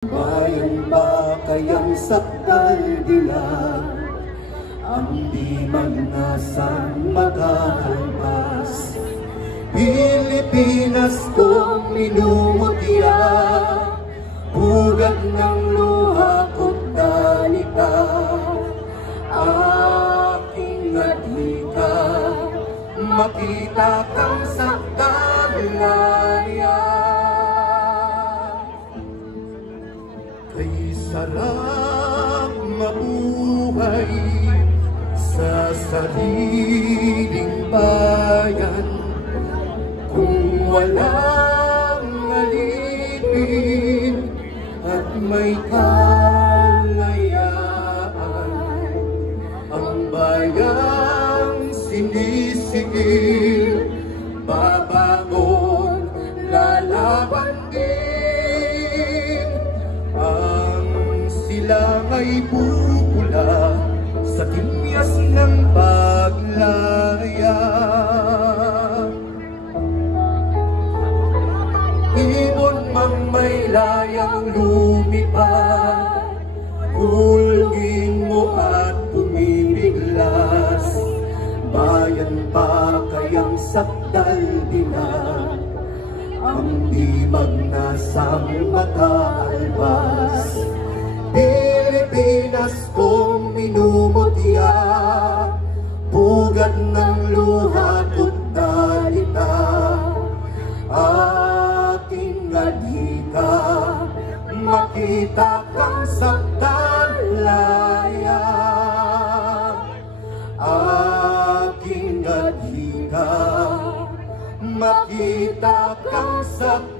Bayan ba kayang sakal dilag, ang di magnasan maghahalpas. Pilipinas kong minumutya, ugat ng luha ko't dalita. Aking adhika, makita kang sakdalaya. Kay sarap mabuhay sa sariling bayan, kung walang alipin at may kalayaan. Ang bayang sinisigil, babangon, lalaban din. Ang silang ay pupula sa timyas ng paglaya. Ibon mang may layang lumipad, ulgin mo at pumipiglas. Bayan pa kayang sakdal dilag, ang di magnasang makaalbas. Pilipinas kong minumutya, pugad ng luha ko't dalita. Aking adhika, makita kang sakdalaya. Aking adhika, makita kang sakdalaya.